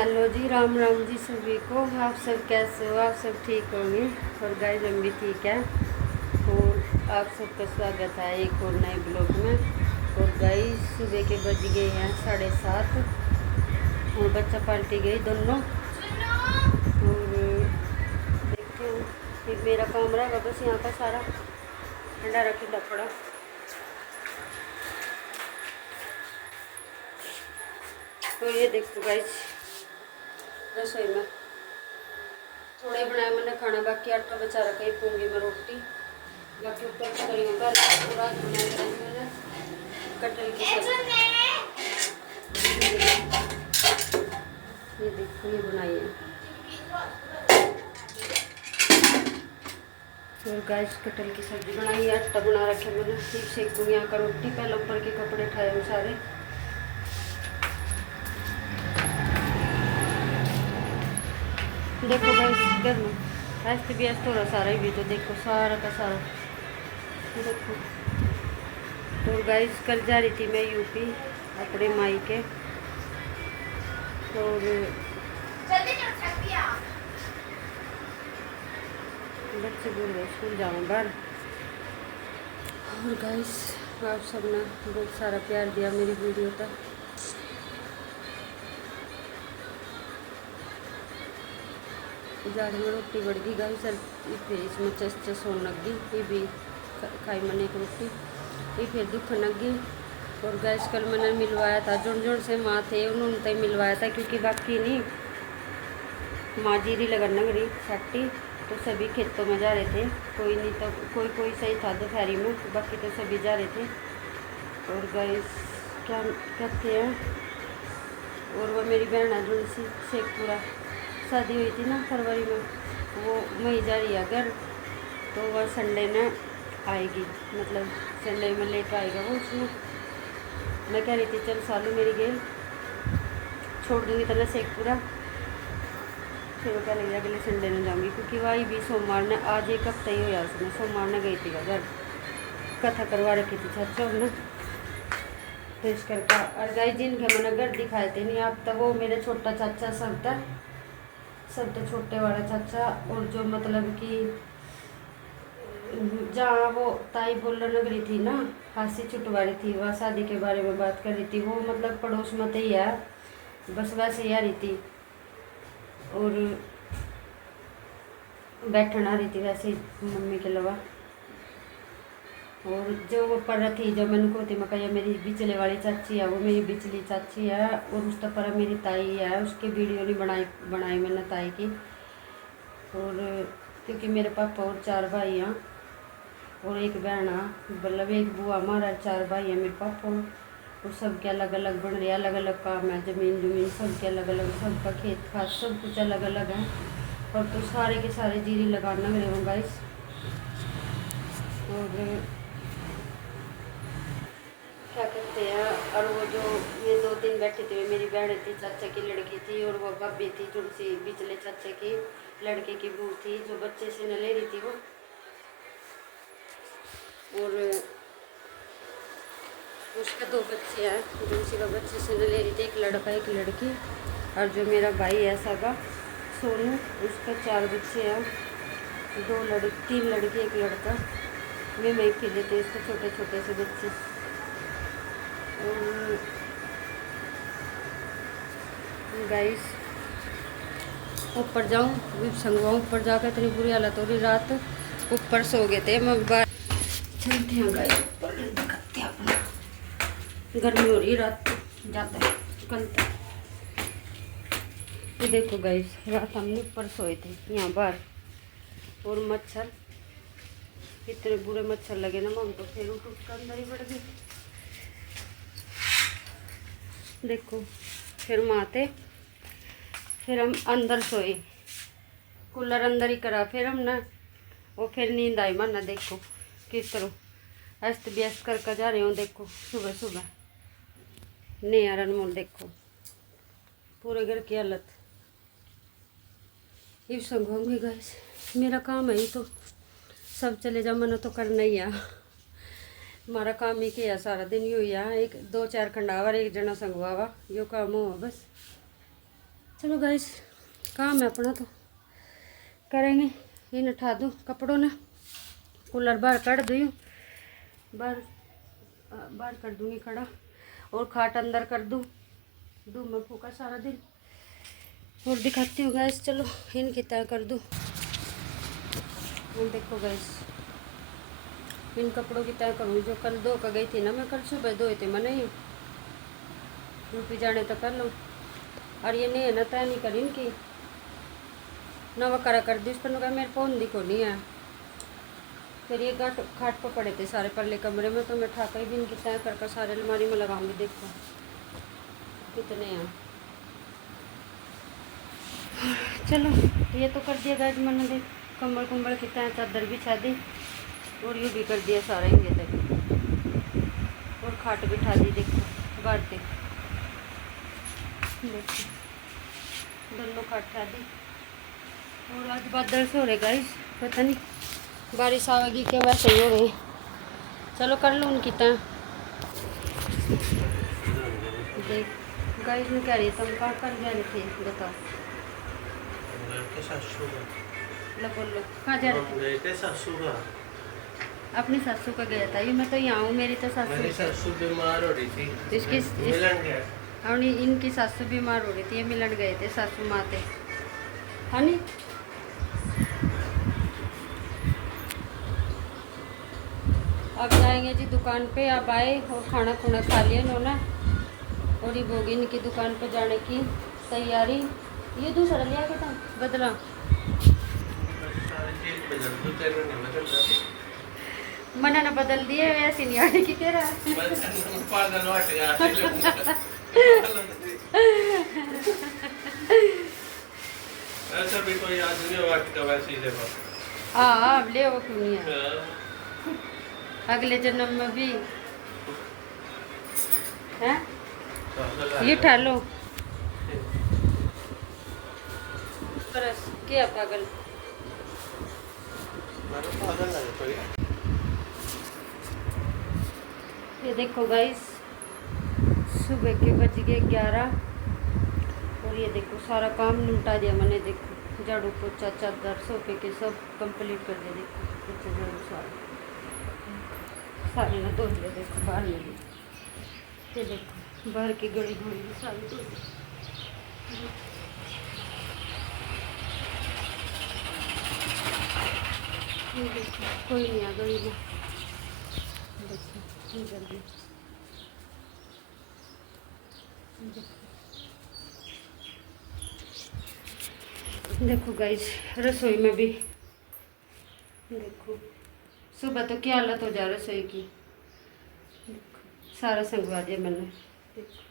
Hello जी, राम राम जी सभी को। आप सब कैसे हो? आप सब ठीक होंगे। और गाइस हम भी ठीक है। और आप सबका स्वागत है एक और नए ब्लॉग में। और गाइस सुबह के बज गए हैं 7:30 और बच्चा पार्टी गई दोनों। और देखते हैं फिर मेरा काम रहेगा बस यहाँ का सारा ठंडा रखा पड़ा। तो ये देखो गाइस रसोई में थोड़ा ही बनाया मैंने खाना, बाकी आटा बचा रखा है पूंगी में रोटी, बाकी ऊपर करी होगा रात बनाई मैंने कटहल की सब्जी। ये देखो ये बनाई है। और गैस कटहल की सब्जी बनाई है, आटा बना रखे मैंने, ठीक सेकूंगी यहाँ का रोटी। पहले ऊपर के कपड़े उठाए हुए सारे। देखो गैस घर में ऐसे भी ऐसा थोड़ा सारा ही भी, तो देखो सारा का सारा देखो। तो गाइस कल जा रही थी मैं यूपी अपने माई के। और बच्चे बोल रहे स्कूल जाऊँ बाहर। और गाइस आप सब ने बहुत सारा प्यार दिया मेरी वीडियो तक। ज़्यादा में रोटी बढ़ गई गाइस, इसमें चस होने लग गई। ये भी खाई मैंने एक रोटी, ये फिर दुख लग गई। और गैस कल मैंने मिलवाया था जोन से माँ थे उन्होंने तक मिलवाया था, क्योंकि बाकी नहीं माँ जीरी लगाना गई छाटी, तो सभी खेतों में जा रहे थे। कोई नहीं तो कोई सही था दोपहरी में, बाकी तो सभी जा रहे थे। और गैस क्या कहते हैं, और वो मेरी बहन है जो शेखपुरा शादी हुई थी ना फरवरी में, वो वहीं जा रही है घर। तो वह संडे में आएगी, मतलब संडे में लेट आएगा वो। उसमें मैं कह रही थी चल सालू मेरी गेल छोड़ दूँगी तो शेखपुरा। फिर वो कह लगी अगले संडे में जाऊँगी, क्योंकि वही भी सोमवार ने, आज एक हफ्ता ही हुआ उसमें, सोमवार ने गई थी घर, कथा करवा रखी थी चाचा ने। तो इस करके और गाय जिनके मैंने घर दिखाए थे नहीं आप, तब वो मेरे छोटा चाचा सब तो छोटे वाला चाचा। और जो मतलब कि जहाँ वो ताई बोलने लग रही थी ना, फांसी छुटवा रही थी, वह शादी के बारे में बात कर रही थी, वो मतलब पड़ोस में ही है, बस वैसे ही आ रही थी। और बैठन आ रही थी वैसे ही मम्मी के अलावा। और जो वो पर थी, जो मैंने को थी मैं कही मेरी बिचले वाली चाची है, वो मेरी बिचली चाची है। और उस तो पर मेरी ताई है, उसकी वीडियो नहीं बनाई मैंने ताई की। और क्योंकि मेरे पापा और 4 भाई हैं और एक बहन है, मतलब एक बुआ हमारा, 4 भाई हैं मेरे पापा। और सबके अलग अलग बन रहे, अलग अलग काम है, ज़मीन सबके अलग अलग, सबका खेत खाद सब कुछ अलग अलग है। और तो सारे के सारे जीरी लगाना मेरे हूँ गाइस। और क्या कहते हैं, और वो जो ये 2 दिन बैठी थी, मेरी बहन थी, चाचा की लड़की थी, और वो भाभी थी तुलसी बिचले चाचा की लड़के की बहू थी, जो बच्चे से न ले रही थी वो। और उसके 2 बच्चे हैं, तुलसी का बच्चे से न ले रही थी, एक लड़का एक लड़की। और जो मेरा भाई है सगा सोनू, उसका 4 बच्चे हैं, 3 लड़की एक लड़का। वे मैं खेले थे उसके छोटे छोटे से बच्चे। गाइस ऊपर जाऊँ संगवा, ऊपर जाकर इतनी बुरी हालत हो रही, रात ऊपर सो गए थे। मैं बाहर चलते हैं गाइस, ऊपर दिखाते हैं अपना, गर्मी हो रही रात जाता है कल तक। ये देखो गाइस रात हमने ऊपर सोए थे यहाँ बाहर, और मच्छर इतने बुरे मच्छर लगे ना, हम तो फिर उठ कर अंदर ही बढ़ गए। देखो फिर माते, फिर हम अंदर सोए, कूलर अंदर ही करा फिर हमने, वो फिर नींद आई माना। देखो किस तरह अस्त व्यस्त करके जा रहे हो, देखो सुबह सुबह नहीं आ रहा मोड़, देखो पूरे घर की हालत। ये संगोंगी गैस, मेरा काम है ही, तो सब चले जाओ मैंने तो करना ही है, हमारा काम ही किया सारा दिन ही हुई है। 1 2 4 खंडावर एक जना संगवावा, यो काम हो बस। चलो गाइस, काम है अपना तो करेंगे। इन उठा दूँ कपड़ों ने, कूलर बाहर कर दूँ, बाहर कर दूँगी खड़ा, और खाट अंदर कर दूँ मैं फूका सारा दिन। और दिखाती हूँ गैस, चलो इनकी तय कर दूँ। देखो गैस, इन कपड़ों की तय करूँ जो कल धो कर गई थी ना, मैं कल सुबह धोए थे मैंने ही, यूपी जाने तो कर लो। और ये नहीं है ना, तय नहीं करी इनकी ना, वह करा कर दी, उस पर मेरे फोन दी को नहीं है। फिर ये खाट पर पड़े थे सारे परले कमरे में, तो मैं ठाका ही भी इनकी तय कर सारे अलमारी में लगाऊंगी। देखो कितने हैं। चलो ये तो कर दिया गाइस मैंने, देख कम्बल कुंबल की तय, चादर बिछा दी, और ये भी कर दिया सारा ही तक, और खाट बिठा दी। देखो बाहर पे, देखो दोनों खाट उठा दी। और आज बादल से हो रहे गाइस, पता नहीं बारिश आवेगी क्या, वैसे ही हो रही। चलो कर लो उनकी तय। देख गाइस में कह रही तुम कहाँ कर जा रहे थे, बताओ। लो बोलो कहाँ जा रहे थे? अपनी सासू का गया था, ये मैं तो यहाँ हूँ, मेरी तो सासू बीमार हो रही थी, इसकी मिलन गया। और इनकी सासू बीमार हो रही थी, ये मिलन गए थे सासू माँ थे, हाँ नहीं। अब जाएंगे जी दुकान पे, अब आए और खाना खुना खा लिया इन्होंने, और ये होगी इनकी दुकान पे जाने की तैयारी। ये दूसरा लिया के था बदला, मना ना बदल दिए, ऐसे नहीं आने की तेरा। ऐसा भी कोई आदमी वाट का वैसे ही देखो। हाँ अब ले वो क्यों नहीं है, अगले जन्म में भी है। ये उठा लो बरस क्या पागल। ये देखो गाइस, सुबह के बज गए 11, और ये देखो सारा काम निपटा दिया मैंने। देखो झाड़ू पोछा चादर सोफे के सब कंप्लीट कर दिया। देखो पोछा झाड़ू सारे ने धो दिया। देखो बाहर में भी, ये देखो बाहर की गली घोड़ी भी सारी धो दी। देखो कोई नहीं आ गई में, देखो जल्दी देखो गाइस, रसोई में भी देखो सुबह तो क्या हालत हो जा रसोई की। देखो सारा संगवा दिया मैंने। देखो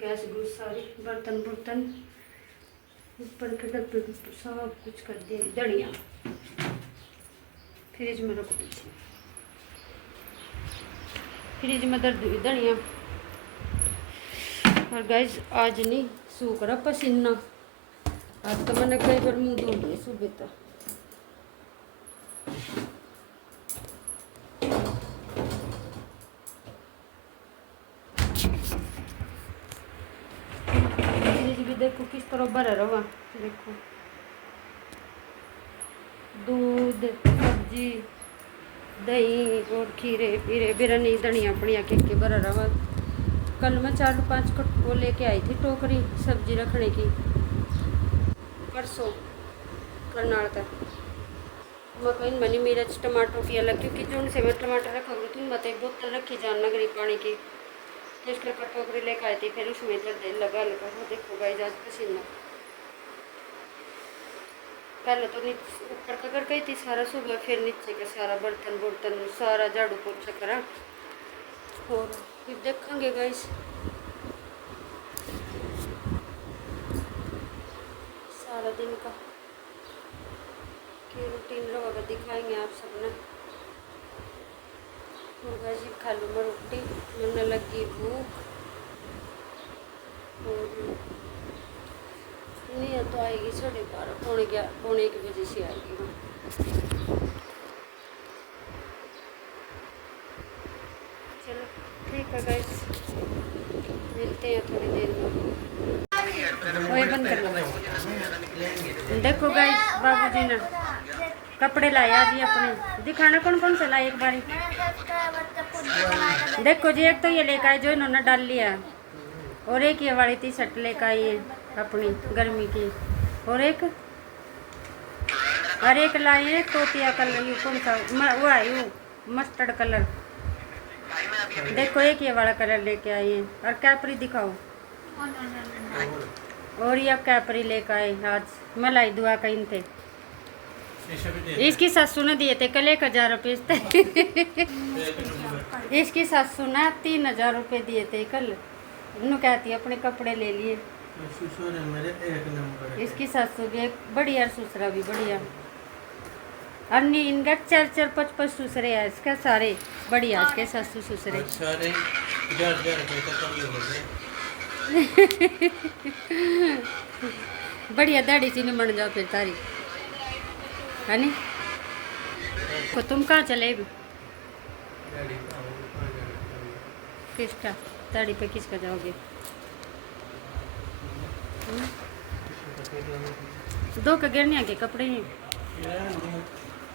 गैस गुस सारी, बर्तन बुर्तन ऊपर के डब्बे सब कुछ कर दिया। धनिया फ्रिज में रख दी, फ्रिज में दर्द हुई धनिया। और गैस आज नहीं सूख रहा पसीना, आज तो मैंने कई बार मुँह धो लिए सुबह तक। फ्रिज भी देखो किस तरह भरा रहा, देखो दूध सब्जी दही और खीरे पीरे बिरनी धनिया बढ़िया के भरा रहा। कल मैं 4-5 वो लेके आई थी टोकरी सब्जी रखने की, परसों करनाल तक। मैं कहीं मनी मिर्च टमाटो की अलग, क्योंकि जो उनसे मैं टमाटर रखा करूँ तुम बताइए, बोतल रखी जान नगरी पानी की, तो इसके ऊपर टोकरी लेकर आई थी, फिर उसमें दर्द लगा लगा। वो देखो गाइस आज पसीना, पहले तो ऊपर का कर गई थी सारा सुबह, फिर नीचे का सारा बर्तन बुर्तन सारा झाड़ू पोछा करा। और फिर देखेंगे गाइस सारा दिन का की रूटीन रहेगा, दिखाएंगे आप सबने। और गाइस खा लूँ मैं रोटी, मैंने लगी भूख, और नहीं तो आएगी 12:30 पौने 1 बजे से आएगी वो। चलो ठीक है गाइस, मिलते हैं थोड़ी देर में। वही बंद कर लो। देखो गाइस, बाबूजी ने कपड़े लाए आज ही अपने। दिखाना कौन कौन से लाए एक बारी। देखो जी, एक तो ये लेकर आए जो इन्होंने डाल लिया, और एक ये वाली टी शर्ट लेकर आई है अपनी गर्मी की, और एक लाए हैं तोतिया कलर, यू कौन सा वो है, यू मस्टर्ड कलर। देखो एक ये वाला कलर लेके आई है। और कैपरी दिखाओ। और ये कैपरी लेकर आए आज मलाई दुआ का इन थे। इसकी सासू ने दिए थे कल 1000 रुपये थे। इसकी सासू ने 3000 रुपये दिए थे कल। उन्होंने कहती अपने कपड़े ले लिए। इसकी सासू भी एक बढ़िया, ससुरा भी बढ़िया। अन्नी इनका 4-4-5-5 ससुरे है इसका, सारे बढ़िया इसके सासू ससुरे। बढ़िया दाढ़ी सी नहीं बन जाओ फिर तारी, है नी? तो तुम कहाँ चले? किसका दाढ़ी पे किसका जाओगे? दो का गिरने के कपड़े हैं।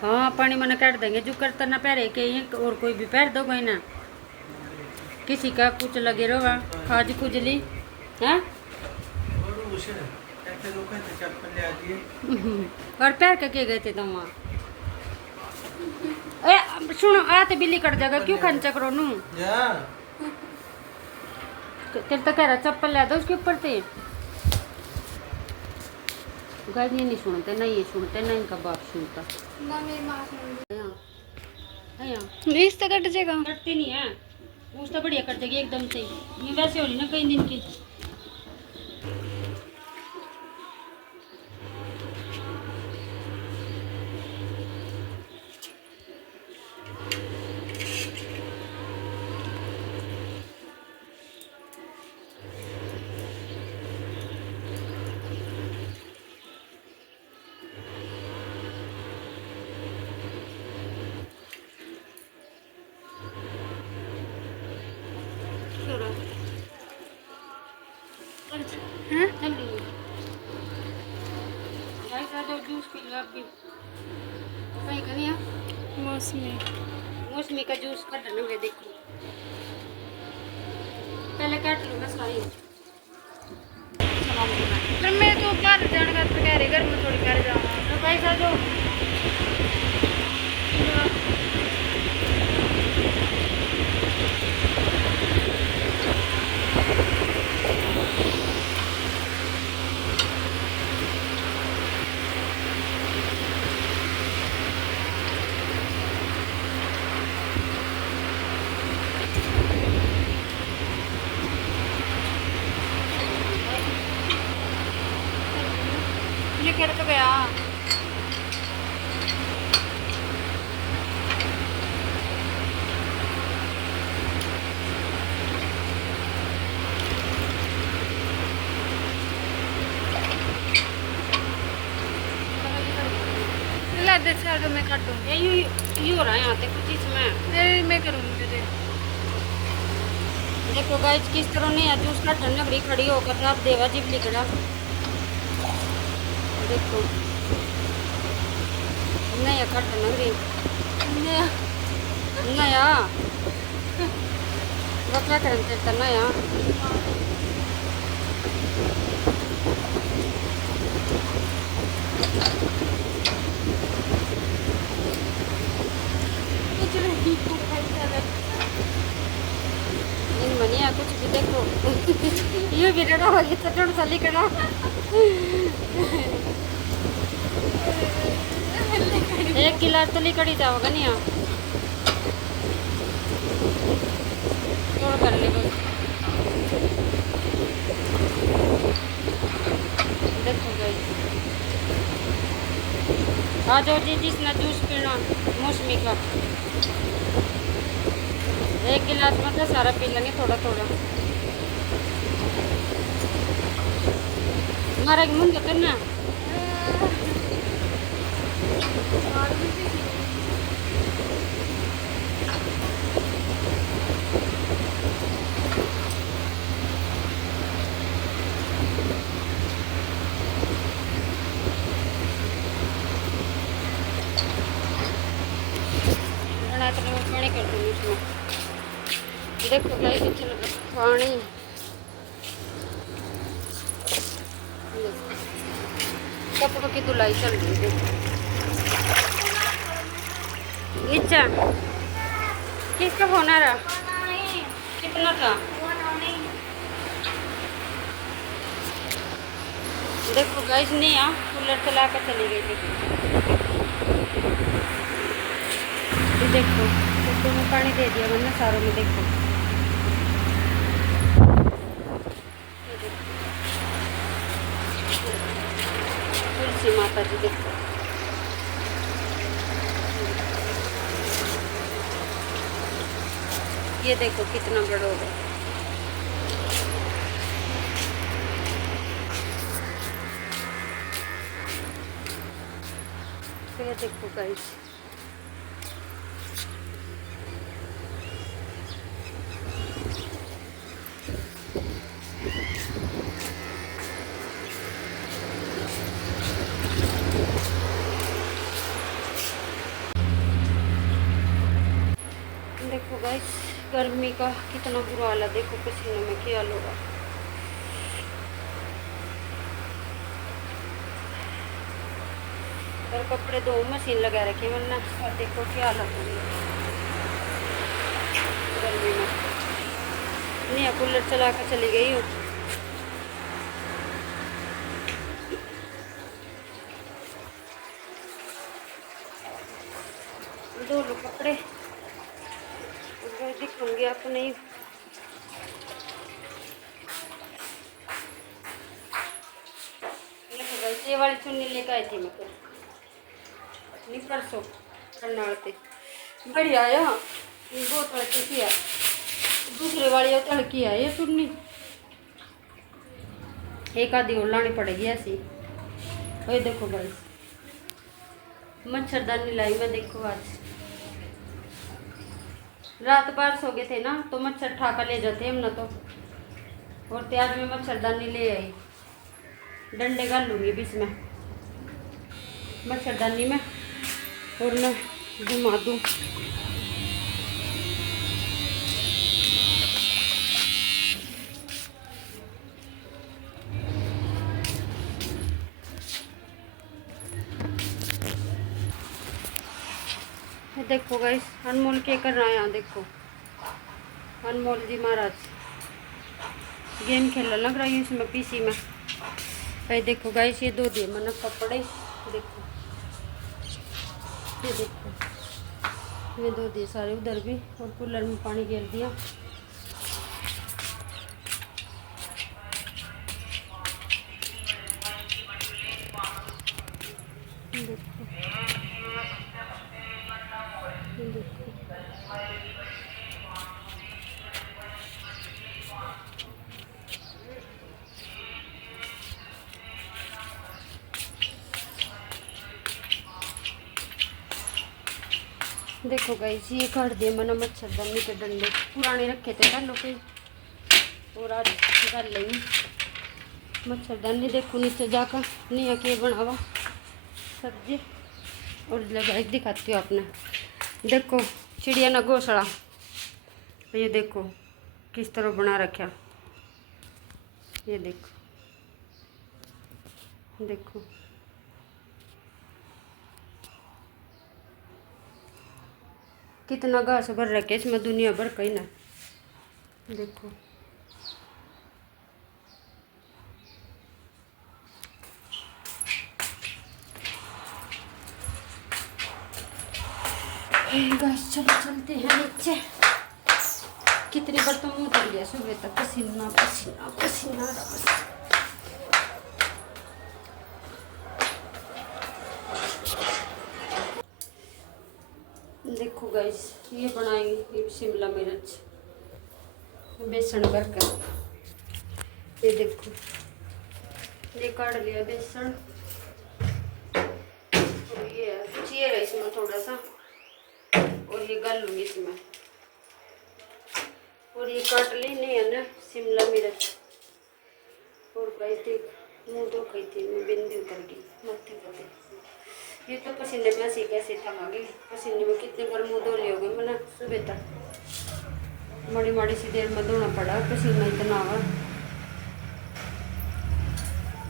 हाँ, पानी मना काट देंगे जो करता ना पैरे के ही, और कोई भी पैर दो कोई ना, किसी का कुछ लगे रहा आज खुजली है। और पैर का के गए थे तुम वहाँ? सुनो, आते बिल्ली कट जाएगा, क्यों खंचा करो नू? तेरे तो कह रहा चप्पल ला दो उसके ऊपर से। गाइस ये नहीं सुनते, नहीं ये सुनते, नहीं इनका बाप सुनता ना। मेरी माँ सुनती इस तो कट जाएगा, कटती नहीं है उस तो बढ़िया कट जाएगी एकदम से। ये वैसे हो रही ना कई दिन की। जूस पी लो आप भी। मौसमी का जूस काटना है, देखो पहले काट लो ना सारी। फिर मैं तो घर जाने का कह रही, घर में थोड़ी घर जाऊँ। तो भाई साहब जो ये कर तो गया। दे छोड़ दो, मैं काट दूँगी। यू हो रहा है यहाँ पे कुछ इसमें। मैं करूँगी तुझे। देखो गाइस किस तरह ने जूस का नगरी खड़ी होकर आप देवा जीप लिखड़ा। देखो नया कट नगरी नया बकरा करन चलता नया। मनिया कुछ भी देखो। ये भी रड़ा होगी तो थोड़ा सा लिखना। एक गिलास तो लिकड़ी जाओगा नहीं यहाँ थोड़ा कर ले बस। देखो गाइस आ जाओ जी जिसने जूस पीना मौसमी का। एक गिलास मतलब सारा पी लेंगे थोड़ा थोड़ा। हमारा मुंह करना पानी कर दूँगी इसमें। देखो गाइस इतना पानी, कपड़ों की धुलाई चल रही है। नीचा किसका फोन आ रहा? कितना था? देखो गाइस नहीं आ, कूलर चला कर चली गई थी। देखो तो में पानी दे दिया मैंने सारों में। देखो तुलसी माता जी, देखो ये देखो कितना बड़ा होगा। तो ये देखो गाइस देखो गाइस गर्मी का कितना बुरा हाल है। देखो पसीने में क्या हाल होगा। और कपड़े दो मशीन लगा रखी वरना और देखो क्या हालत हो गई गर्मी में। नहीं कूलर चला कर चली गई हूँ। दो लो कपड़े दिखूंगी आपको नहीं। ये वाली चुन्नी लेकर आई थी मैं तो नहीं परसों करनाल से बढ़िया आया। बहुत अच्छी थी यार, दूसरे वाली और तड़की है ये चुन्नी। एक आधी और लानी पड़ेगी ऐसी। ये देखो भाई मच्छरदानी लाई मैं। देखो आज रात बार सो गए थे ना तो मच्छर ठाका ले जाते हम ना तो। और त्याज में मच्छरदानी ले आई, डंडे गाल लूँगी बीच में मच्छरदानी में और मैं घुमा दूँ। देखो गाइस अनमोल क्या कर रहा है यहाँ। देखो अनमोल जी महाराज गेम खेलने लग रहा है इसमें पीसी में। भाई देखो गाइस ये दो दिए मैंने कपड़े। देखो ये देखो ये दो दिए सारे उधर भी। और कूलर में पानी गिर दिया। देखो गाइस ये काट दिए मैंने मच्छरदानी के डंडे। पुराने रखे थे कल के और आज डाल लेंगे मच्छरदानी। देखो नीचे जाकर नहीं आके बनावा सब्जी। और गाइस दिखाती हूँ आपने। देखो चिड़िया ना घोंसला ये देखो किस तरह बना रखा। ये देखो देखो कितना घास भर रखे इसमें दुनिया भर कहीं ना। देखो घास चलते हैं नीचे। कितनी बार तो मुँह धो लिया सुबह तक पसीना पसीना पसीना। देखो गाइस ये बनाएंगे शिमला मिर्च बेसन भर कर। ये देखो ये काट लिया बेसन। और ये चीयर है इसमें थोड़ा सा और ये गाल लूँगी इसमें। और ये काट ली नहीं है ना शिमला मिर्च। और गाइस देख मुँह धो गई थी मैं बिंदी उतर गई माथे पे। ये तो पसीने में ऐसे कैसे थमागे, पसीने में कितने बार मुँह धो लिए होगे मैंने सुबह तक। बड़ी माड़ी सी देर में धोना पड़ा, पसीना इतना हुआ।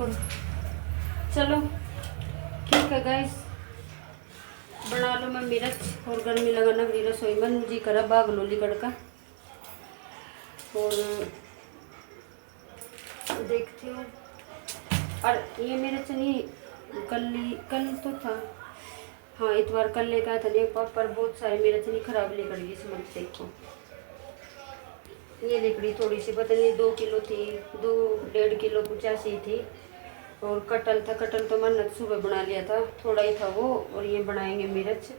और चलो ठीक है गाइस, बना लो मैं मिर्च। और गर्मी लगाना भी रसोई में मुझे करा भाग लो लिकड़ का। और देखती हूँ। और ये मिर्च नहीं, कल तो था, हाँ इतवार कल लेकर आया था नहीं पर बहुत सारी मिर्च नहीं खराब लेकर गई इसमें। देखो ये लिकड़ी थोड़ी सी, पता नहीं 2 किलो थी, 2-1.5 किलो कुछ ऐसी थी। और कटल था, कटल तो मैंने सुबह बना लिया था, थोड़ा ही था वो। और ये बनाएंगे मिर्च,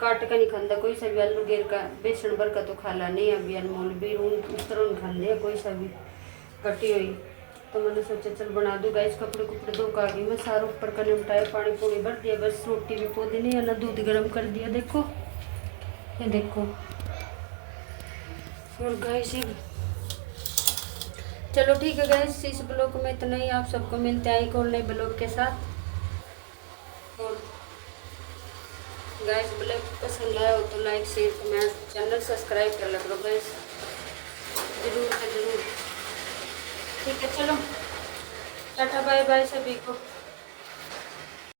काट का नहीं खांदा कोई सा भी, आलू गेर का बेसन भर का तो खाला नहीं अभी अनमोल भी उस तरह खाते कोई सा भी कटी हुई। तो मैंने सोचा चल बना दूँ गाइस। कपड़े कुपड़े धो का गई मैं, सारा ऊपर का निपटाया, पानी पूरी भर दिया, बस रोटी भी पौधी नहीं है ना, दूध गर्म कर दिया। देखो ये देखो। और गाइस ये चलो ठीक है गाइस, इस ब्लॉग में इतना ही। आप सबको मिलते हैं एक और नए ब्लॉग के साथ। और गाइस ब्लॉग पसंद आया हो तो like share comment, channel subscribe कर लो गाइस, जरूर से जरूर। ठीक है चलो, टाटा बाय बाय सभी को।